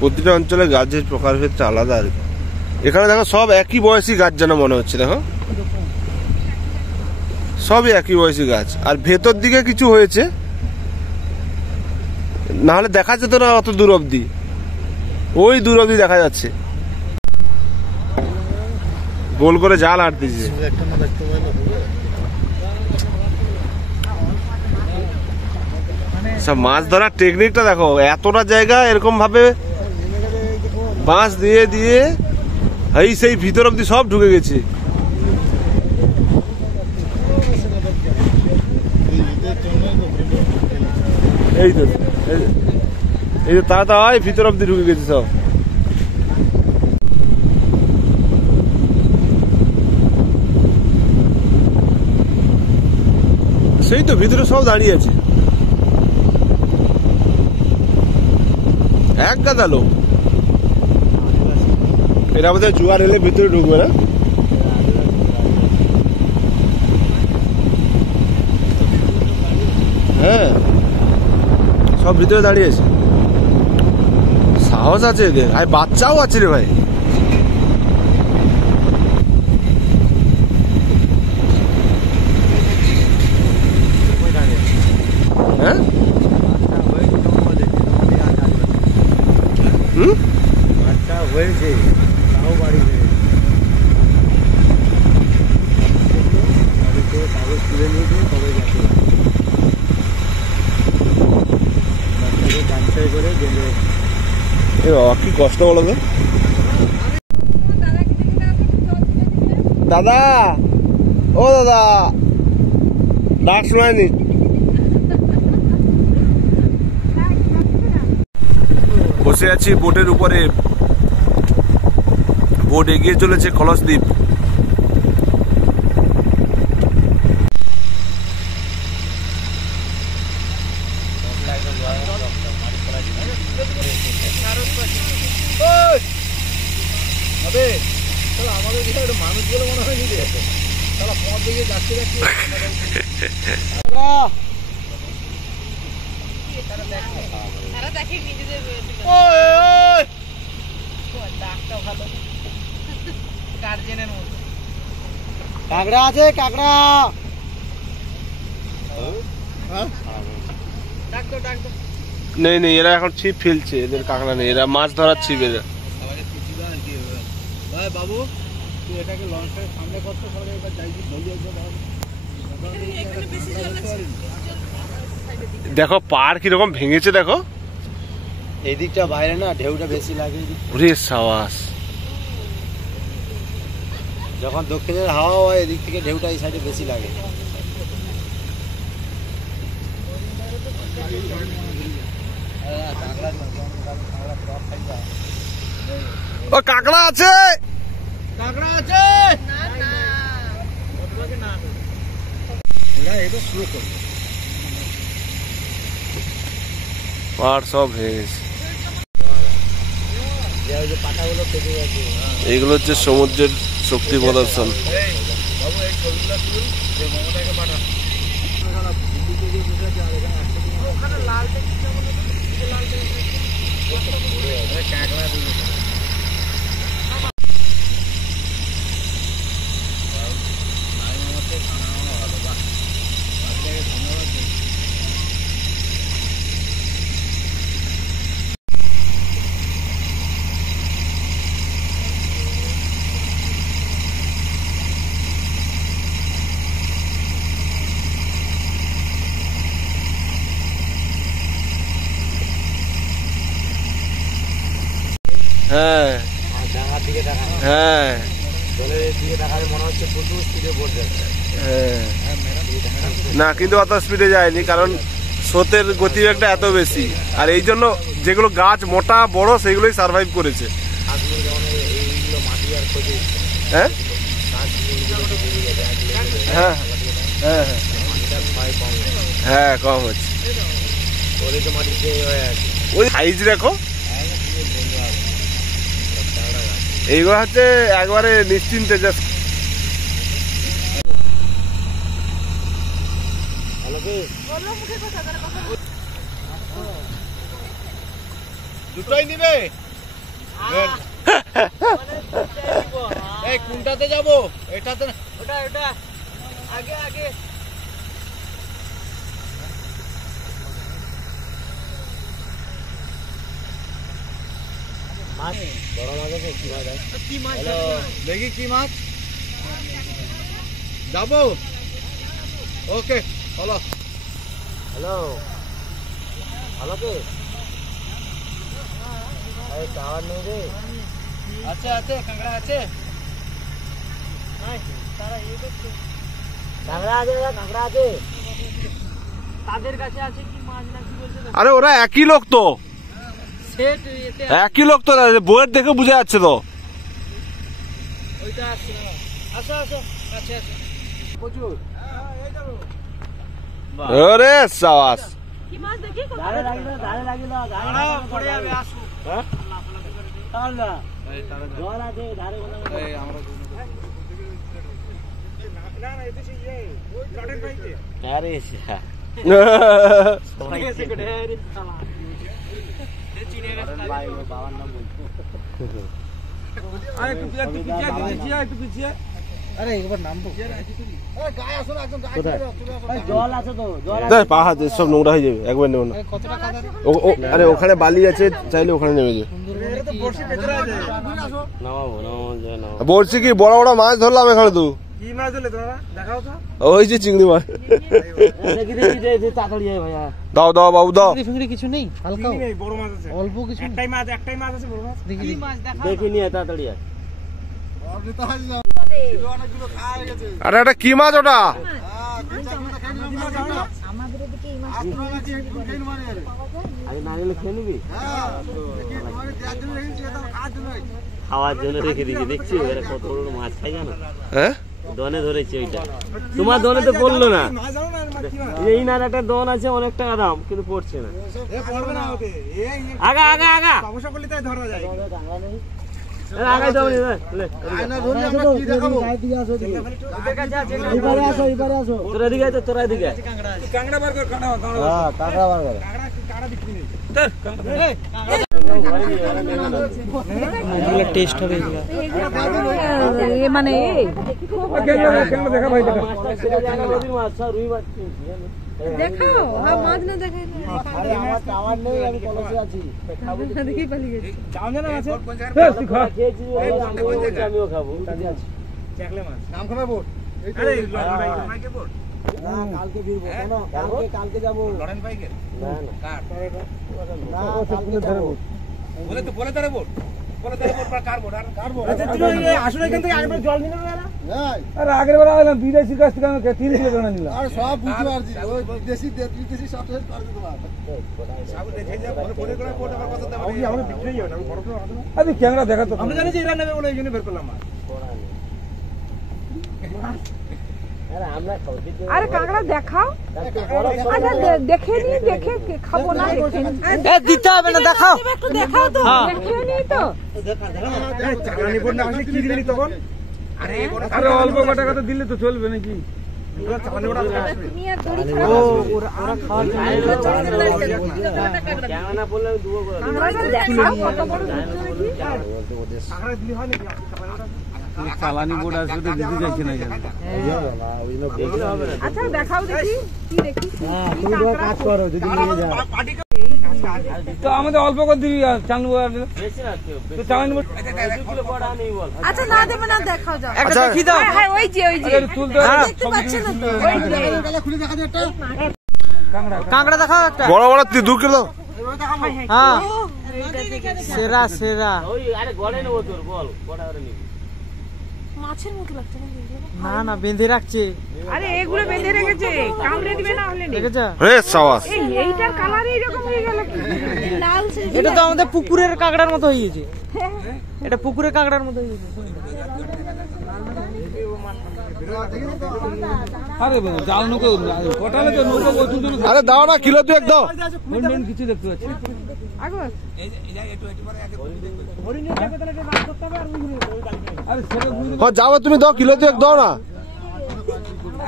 প্রতিটা অঞ্চলে গাছের প্রকারভেদ আলাদা আর কি। এখানে দেখো সব একই বয়সী গাছ যেন মনে হচ্ছে, দেখো সবই একই বয়সী গাছ। আর ভেতর দিকে কিছু হয়েছে, না হলে দেখা যেত না অত দূর অব্দি, ওই দূর অব্দি দেখা যাচ্ছে। গোল করে জাল আটতেছে। সব মাছ ধরার টেকনিকটা দেখো, এতটা জায়গা এরকম ভাবে বাঁশ দিয়ে দিয়ে এই সেই ভিতর অব্দি সব ঢুকে গেছে। এই তো এই তো তাড়াতাড়ি ভিতর অব্দি ঢুকে গেছে সব। সেই তো ভিতরে সব দাঁড়িয়ে আছে, এক গাদা লোক। এটা বোধহয় জোয়ার এলে ভিতরে ঢুকবে না। হ্যাঁ, সব ভিতরে দাঁড়িয়ে আছে, সাহস আছে এদের। আর বাচ্চাও আছে রে ভাই। হ্যাঁ, হয়েছে তাও বাড়িতে কাগজ তুলে নিয়েছে, তবে গেছে গামছাই করে গেলে। এ বাবা কি কষ্ট বলো তো। দাদা, ও দাদা, ডাক শোনায়নি। বসে আছি বোটের উপরে, বোট এগিয়ে চলেছে কলসদ্বীপ। মানুষগুলো মনে হয় নিজে পথ দিকে যাচ্ছে যাচ্ছে। কাঁকড়া আছে, কাঁকড়া নেই নেই, এরা এখন ছিপ ফেলছে, এদের কাঁকড়া নেই, এরা মাছ ধরার ছিপ। এরা বাবু তুই এটাকে লঞ্চের সামনে করতে পারবে, এবার যাই দেখো পার কিরকম ভেঙেছে, দেখো এই দিকটা বাইরে না ঢেউটা বেশি লাগে। ওরে সাবাস, যখন দক্ষিণের হাওয়া হয় এদিক থেকে ঢেউটা এই সাইডে বেশি লাগে। ও কাঁকড়া আছে, কাঁকড়া আছে। পাড় সব ভেঙেছে, এইগুলো হচ্ছে সমুদ্রের শক্তি প্রদর্শন। হ্যাঁ হ্যাঁ, না কিন্তু অত স্পিডে যায়নি, কারণ স্রোতের গতিবেগটা এত বেশি। আর এই জন্য যেগুলো গাছ মোটা বড় সেগুলোই সার্ভাইভ করেছে। হ্যাঁ হ্যাঁ হ্যাঁ হ্যাঁ, কম হচ্ছে। ওই সাইজ দেখো, এইগুলো হচ্ছে একবারে নিশ্চিন্তে জাস্ট। দুটোই নিবে এই কোনটাতে যাব এটাতে ওটা ওটা আগে আগে মাছ বড় মাছ আছে কি মাছ দেখি কি মাছ যাবো ওকে হ্যালো হ্যালো হ্যালো কে এই টাওয়ার নেই রে আছে আছে কাঁকড়া আছে তারা এই দেখছে কাঁকড়া আছে কাঁকড়া আছে তাদের কাছে আছে কি মাছ না কি বলছে আরে ওরা একই লোক তো সেট এতে একই লোক তো বইয়ের দেখে বুঝে যাচ্ছে তো ওইটা আছে আসো আসো কাছে আসো প্রচুর এই যাবো আরে সাবাস কি মাছ দেখি ধারে লাগিলো দাঁড়াও পড়ে যাবে আসো হ্যাঁ তাহলে না এই তাহলে জল আছে ধারে এই আমরা না না এতে সেই ওই লটের পাইতে আরে সবাই এসে করে রে শালা এ চিনে গেছে ভাই বাবার নাম বলছো আরে একটু পিছিয়ে আরে একবার নাম তো আরে গায়ে আসো না একদম গায়ে চলে আসো জল আছে তো জল আছে পা হাত সব নোংরা হয়ে যাবে একবার নেব না কত টাকা দেন আরে ওখানে বালি আছে চাইলে ওখানে নেমে যাবে এটা তো বর্ষি পেছনে আছে নামাবো যায় না বলছি কি বড় বড় মাছ ধরলাম এখানে তো কি মাছ ধরলে তোমরা দেখাও তো ওই যে চিংড়ি মাছ দেখি দেখি যে তাড়াতাড়ি যায় ভাইয়া দাও দাও বাবু দাও ফিংড়ি কিছু নেই হালকা নেই বড় মাছ আছে অল্প কিছু একটাই মাছ আছে বড় মাছ দেখি মাছ দেখাও দেখি নিয়ে তাড়াতাড়ি আয় আরে এটা কি মাছ ওটা আমি না নিলে খেয়ে নিবি খাওয়ার জন্য রেখে দিয়েছি দেখছি এরা কত বড় মাছ খাই জানো হ্যাঁ দনে ধরেছে ওইটা তোমার দনে তো পড়লো না এই না একটা দন আছে অনেক টাকা দাম কিন্তু পড়ছে না আগা আগা আগা সমস্যা করলে তাই ধরা যায় আগাই দাও আয়না ধরলে আমরা কি দেখাবো এবারে আসো তোরা দিকে তো তোরা দিকে কাঁকড়া বার কর কাঁকড়া হ্যাঁ কাঁকড়া বার করে কাঁকড়া বিক্রি নেই টেস্ট হবে মানে দেখা ভাই দেখাও মাছ না দেখাই আমার টাওয়ার নেই আমি কলেজে আছি দেখি পালিয়ে গেছে আমিও খাবো নাম খাবে বোট আরে লড়েন ভাই কে বোট না কালকে ফিরবো কেন কালকে যাবো লড়েন ভাই কে না না কার না কালকে যাবো বলে তারে বোট কার বোট আচ্ছা তুমি আসলে এখান থেকে আগের জল নিলে না আরে আগের বার আইলাম বিদেশি কাছ থেকে আমি 3 কিলো করে নিলাম আর সব বুঝতে পারছি ওই বিদেশি সব শেষ করে দিতে পারবে সব দেখে যা বলে করে বোট আমার কথা দাও আমরা বিক্রি হয়ে যাবে বড় বড় আমি ক্যামেরা দেখাতো আমরা জানি যে এরা নেবে বলে এইজন্য বের করলাম আরে আমরা আরে কাঁকড়া দেখাও আচ্ছা দেখে নি দেখে খাবো না দেখে এ দিতে হবে না দেখাও একটু দেখাও তো দেখে নি তো এই চালানি বোট না আসলে কি দিবি তখন আরে অল্প টাকা তো দিলে তো চলবে নাকি চালানি বোট তুমি আর দড়ি ওরা খাওয়ার কেন না বললে দুবো করে কাঁকড়াটা দেখাও কত বড় কাঁকড়া দিলি হয় নাকি চালানি বোর্ড আসবে তো দিতে যাচ্ছে না কেন দেখলে হবে না আচ্ছা দেখাও দেখি কি দেখি তুমি তো কাজ করো যদি নিয়ে যাও তো আমাদের অল্প করে দিবি চালানি বোর্ড বেশি না কেউ তো চালানি বোর্ড 2 কিলো বড় নেই বল আচ্ছা না দেবে না দেখাও যাও একটা দেখি দাও হ্যাঁ ওই যে তুলতে দেখতে পাচ্ছেন না তো ওই যে খুলে দেখা যায় একটা কাঁকড়া দেখাও একটা বড় বড় 2 কিলো হ্যাঁ সেরা সেরা ওই আরে গলে নেবো তোর বল বড় করে নিবি মাছের মতো লাগছে না না না বেঁধে রাখছে আরে এগুলো বেঁধে রেখেছে কামড়ে দিবে না হলে দেখেছো রে সাবাস এই এইটার কালার এইরকম হয়ে গেল কি লাল সে এটা তো আমাদের পুকুরের কাঁকড়ার মতো হয়ে গেছে এটা পুকুরের কাঁকড়ার মতো হয়ে গেছে আরে জাল নৌকো কটালে তো নৌকো ওজন জন্য আরে দাও না কিলো 2 দাও অন্য কিছু দেখতে পাচ্ছি আগো আরে সেটা বুঝতে হ্যাঁ যাও তুমি দাও কিলো 2 দাও না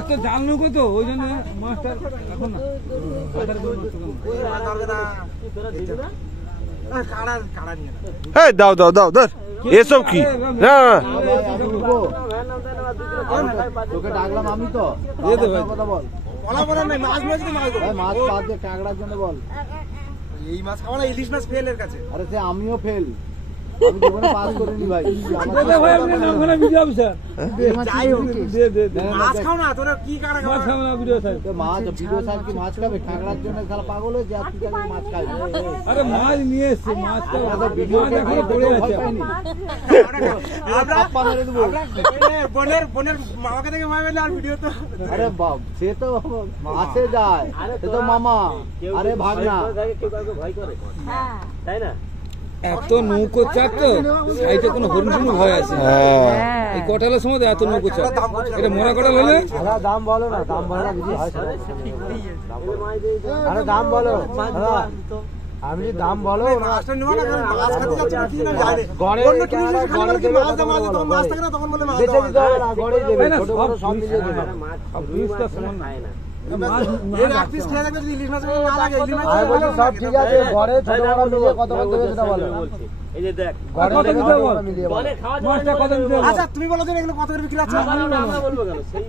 এত জাল নৌকো তো ওই জন্য মাছটা এখন না তোরা দিবি না কাড়া নিয়ে না হ্যাঁ দাও দাও দাও ধর এসব কি না তোকে ডাকলাম আমি তো কথা বল বলা বলা নাই মাছ নিয়ে যদি মাছ দেবো মাছ বাদ দে কাঁকড়ার জন্য বল এই মাছ খাওয়া না ইলিশ মাছ ফেল এর কাছে আরে সে আমিও ফেল আমি জীবনে পাস করিনি ভাই দাদা ভাই আপনি নামখানা ভিডিও অফিসার যাই হোক দে মাছ খাও না তোরা কি কাঁকড়া খাও মাছ খাবো না ভিডিও স্যার মাছ ভিডিও সাহেব কি মাছ খাবে কাঁকড়ার জন্য শালা পাগল হয়ে যায় তুই মাছ খাবি আরে মাছ নিয়ে এসেছে মাছ তো ভিডিও এখনো পড়ে আছে আমরা আপা মেরে দেব বোনের মামাকে থেকে মামা আর ভিডিও তো আরে বাপ সে তো আসে যায় সে তো মামা আরে ভাগনা ভয় করে তাই না এত নৌকো চাপ তো সাইডে কোনো হরিণ ভয় আছে এই কটালের সময় এত নৌকো চাপ এটা মরা কটাল হলে দাম বলো না দাম বলো না বুঝি আরে দাম বলো আমি দাম বলো মাছটা নিবা না কারণ মাছ খেতে যাচ্ছে না কি না জানে অন্য কি মাছ দাম আছে তখন মাছ থাকে না তখন বলে মাছ দাও না গড়ে দেবে ছোট বড় সব মিলিয়ে দেবে সব রিস্কটা সমান না মাছ এর এক পিস খেয়ে দেখবে যদি ইলিশ মাছ না লাগে ইলিশ মাছ আমি বলি সব ঠিক আছে গড়ে ছোট বড় মিলিয়ে কত কত দেবে সেটা বলো এই যে দেখ কত দিতে বল বলে খাওয়া মাছটা কত দিতে বল আচ্ছা তুমি বলো যে এগুলো কত করে বিক্রি আছে আমরা বলবো কেন সেই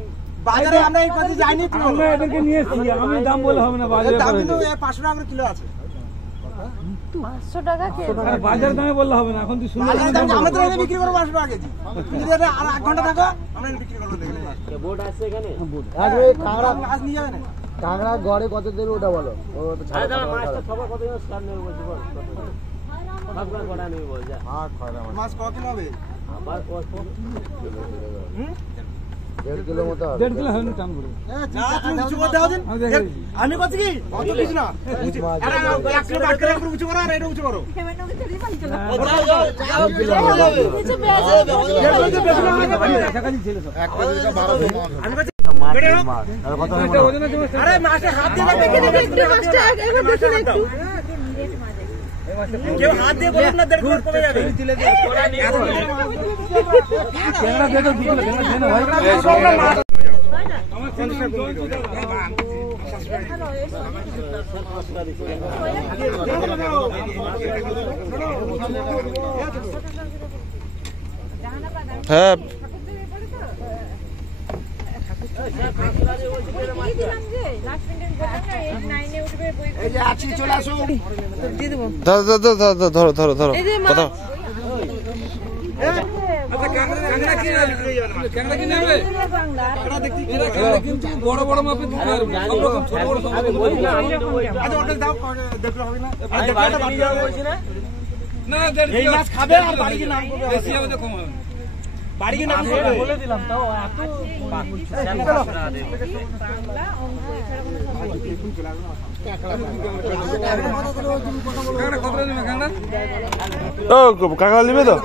বাজারে আমরা এই কথা জানি তুমি আমরা এটাকে নিয়ে এসেছি আমি দাম বলে হবে না বাজারে দাম কিন্তু 500 টাকা করে কিলো আছে 500 টাকা আরে বাজার দামে বললে হবে না এখন তুই শুনে বাজারে দাম আমরা তো এটা বিক্রি করব 500 টাকা কেজি তুমি যদি আর 1 ঘন্টা থাকো আমরা এটা বিক্রি করব দেখলে বোট আছে এখানে আরে কাঁকড়া মাছ নিয়ে যাবে না কাঁকড়া গড়ে কত দেবে ওটা বলো ও তো আরে দাঁড়া মাছটা সবার কত স্টার নেবে বলছি বল সবগুলো কটা নেবে বল যা মাছ কত কিলো হবে আবার কত 1.5 কিলো মতো 1.5 কিলো হবে না টান করে আমি কত কি অত কিছু না আরে 1 কিলো 8 কিলো উঁচু করো আর এটা উঁচু করো আরে মাছে হাত দিয়ে একটু মাছটা একবার দেখুন একটু কেউ হাত দিয়ে বলুন না 1.5 কিলো কমে যাবে ক্যামেরা দে তো দুটো ক্যামেরা দে না ভাই আমার কন্ডিশন হ্যাঁ এই যে আছি চলে আসো ধরো ধরো ধরো ধরো ধরো ধরো কথা ক্যামেরা কি নেবে কিন্তু বড় বড় মাপে দিতে পারবে সব রকম ছোট বড় সব আমি বলছি না আমি দেবো আচ্ছা ওটা দাও দেখলে হবে না বলছি না না এই মাছ খাবে আর বাড়ি কি নাম করবে বেশি হবে তো কম হবে বাড়ি কি নাম করবে বলে দিলাম তাও এত কত নেবে কাঁকড়া ও কাঁকড়া নিবে তো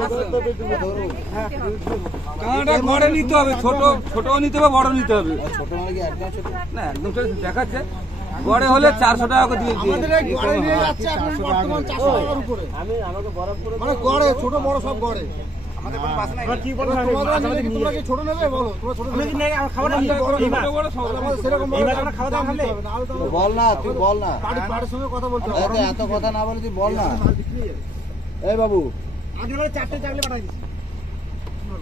কাঁকড়াটা গড়ে নিতে হবে ছোটও নিতে হবে বড় নিতে হবে না একদম দেখাচ্ছে গড়ে হলে 400 টাকা করে দিয়ে আমাদের এই গড়ে নিয়ে যাচ্ছে এখন বর্তমান 400 টাকার উপরে আমি আমাকে বরফ করে মানে গড়ে ছোট বড় সব গড়ে আমাদের কোনো পাস নাই কি বলো তোমরা কি ছোট নেবে বলো তোমরা ছোট নেবে না খাবার না ছোট বড় সব আমাদের সেরকম বড় আমরা খাওয়া দাওয়া খাবে বল না তুই বল না পাড়ের সঙ্গে কথা বলতে হবে এত কথা না বলে তুই বল না এই বাবু আগে বলে 4টে চাকলে পাঠাই দিছি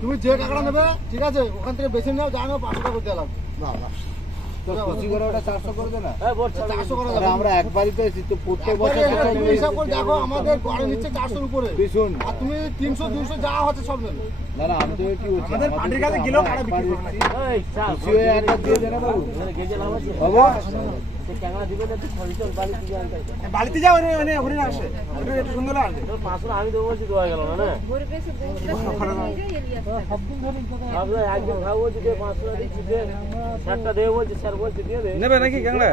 তুমি যে কাঁকড়া নেবে ঠিক আছে ওখান থেকে বেশি নাও জানো 500 টাকা করে দিলাম না না তো খুশি করে ওটা 400 করে দে না 400 করে দাও আমরা একবারই তো এসেছি তো প্রত্যেক বছর তুমি হিসাব করে দেখো আমাদের গড়ে নিচে 400 এর উপরে শুন আর তুমি 300 200 যা হচ্ছে সব নেবে না না আমি তো কি বলছি আমাদের পাটির কাছে গেলেও কাটা বিক্রি করবে এই চা খুশি হয়ে একটা দিয়ে দে না বাবু গেজে লাভ আছে বাবা সে ক্যামেরা দিবে না তুই খরিচল বাড়িতে গিয়ে আনতে বাড়িতে যাও মানে হরিণ আসে ওটা একটু সুন্দর আসবে তোর 500 আমি দেবো বলছি দেওয়া গেল না না আমরা একদিন খাবো বলছি দিয়ে 500 দিচ্ছি দে স্যারটা দেবো বলছি স্যার বলছি দিয়ে দে নেবে নাকি কাঁকড়া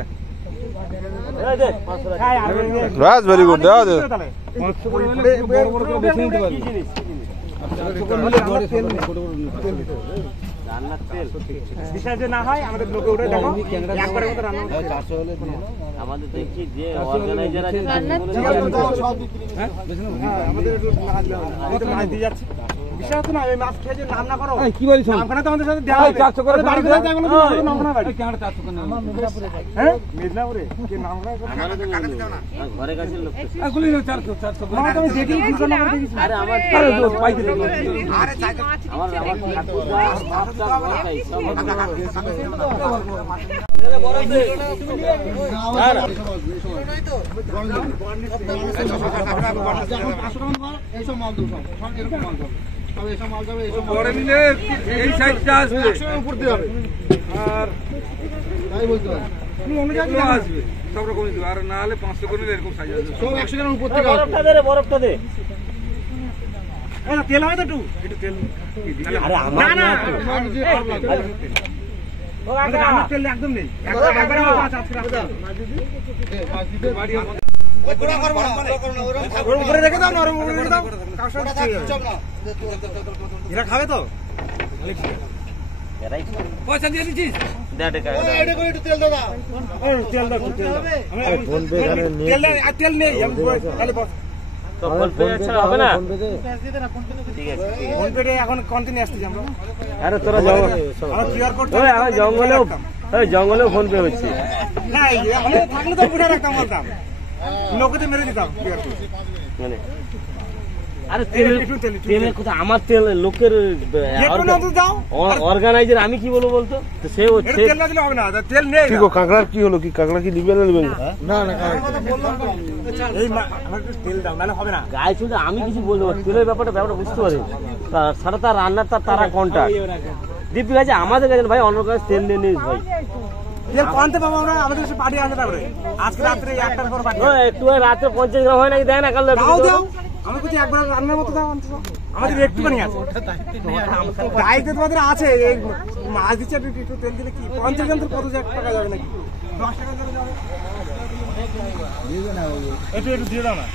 এই দে 500 খাই আর রাজ ভেরি গুড দাও দাও তাহলে 500 করে হলে বড় বড় করে বেছে নিতে পারবে কি জিনিস কি জিনিস 400 করে হলে গড়ে সব ছোট বড় তেল রান্নার তেল বিশাল যে না হয় আমাদের লোকে উঠে দেখো একবারের মতো রান্না 400 হলে আমাদের দেখছি যে অর্গানাইজার আছে হ্যাঁ আমাদের একটু মাছ দিয়ে যাচ্ছে বিশ্বাস হচ্ছে না এই মাছ খেয়ে যে নাম না করো এই, কি বলিস নামখানা তো আমাদের সাথে দেওয়া হবে 400 করে বাড়ি কোথায় যাবে না নামখানা বাড়ি কেন 400 করে নেবে? হ্যাঁ মেদিনীপুরে কে নামখানা ঘরে কাছে লোক তো। গুলি 400 করে। আমি দেখি কি করে নাম দেখি আরে আমার আরে তো পাইতে দে। আমার ঠাকুরদা আর বাপটা ঘরে খাই, সব এইসব মাল দেবো সব এরকম মাল দেবো তবে এইসব মাল দেবে এইসব বড় নিলে এই সাইজটা আসবে 100 উপর দিয়ে হবে আর তাই বলতে পারি তুমি অন্য জায়গায় এগুলো আসবে সব রকমই দিবে আর না হলে 500 করে নিলে এরকম সাইজ আসবে সব 100 গ্রাম উপর থেকে আসবে বরফটা দে রে, বরফটা দে। এই না তেল হবে তো একটু তেল আরে আমার না তো। আমার তেল একদম নেই একবারে মাছ আজকে রাখতে হবে বাড়ি ওর উপরে রেখে দাও না ওর উপরে রেখে দাও কার সাথে এরা খাবে তো এরাই তো। পয়সা দিয়ে দিছিস দে টাকা। এটা করে একটু তেল দাও না তেল দাও তেল দাও তেল নেই আমি তাহলে তো ফোন পে ছাড়া হবে না? ঠিক আছে। ফোন পেতে এখন কন্টিনিউ আসতেছি আমরা আরে তোরা জঙ্গল, আমরা কিউআর কোড ওই এখন জঙ্গলেও ফোন পে হচ্ছে। না আমি থাকলে তো পুরো রাখতাম বলতাম লোকেতে মেরে দিতাম কিউআর কোড মানে আরে তেলের একটু তেল, একটু তেলের কথা আমার তেল লোকের একটু না তো দাও অর্গানাইজার আমি কি বলবো বলতো? তো সে এটা তেল না দিলে হবে না তেল নেই কি গো কাঁকড়ার কি হলো, কি কাঁকড়া কি নিবেন না নিবেন না? এই আমার একটু তেল দাও নাহলে হবে না গায়ে চলতে আমি কিছু বলবো না। তেলের ব্যাপারটা বুঝতে পারি সারা তার রান্নার তারা কন্ট্যাক্ট দীপি কাছে আমাদের কাছে ভাই অন্য কাছে তেল নিয়ে নিস ভাই। তেল কোনতে পাবো আমরা আমাদের কাছে পার্টি আছে তারপরে আজকে রাত্রে 1টার পর পার্টি ওই একটু রাতে 50 গ্রাম হয় নাকি দেয় না কাল দাও দাও আমি বলছি একবার রান্নার মতো দাও অন্তত আমাদের একটুখানি আছে গাইতে তোমাদের আছে এই মাছ দিচ্ছে একটু তেল দিলে কি 50 গ্রাম তো কত টাকা যাবে নাকি 10 টাকা করে যাবে একটু দিয়ে দাও না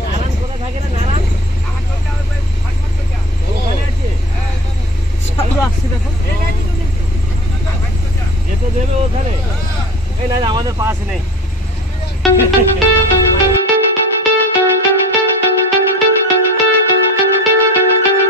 নারায়ণ কোথায় থাকে না নারায়ণ আসছে দেখো যেতে দেবে ওখানে। এই না আমাদের পাশে নেই।